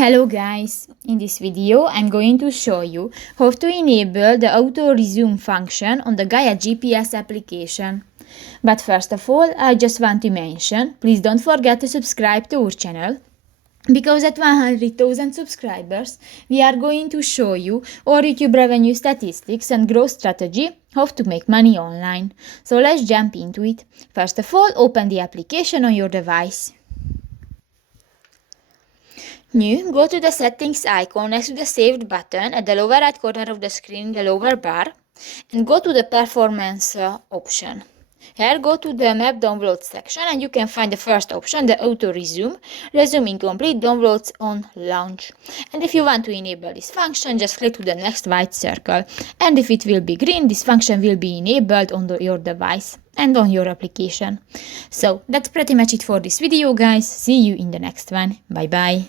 Hello guys, in this video I'm going to show you how to enable the auto resume function on the Gaia GPS application. But first of all, I just want to mention, please don't forget to subscribe to our channel, because at 100,000 subscribers we are going to show you our YouTube revenue statistics and growth strategy, how to make money online. So let's jump into it. First of all, open the application on your device. New, go to the settings icon next to the saved button at the lower right corner of the screen in the lower bar and go to the performance option. Here go to the map download section and you can find the first option, the auto resume, resuming complete downloads on launch. And if you want to enable this function, just click to the next white circle, and if it will be green, this function will be enabled on your device and on your application. So that's pretty much it for this video guys. See you in the next one. Bye bye.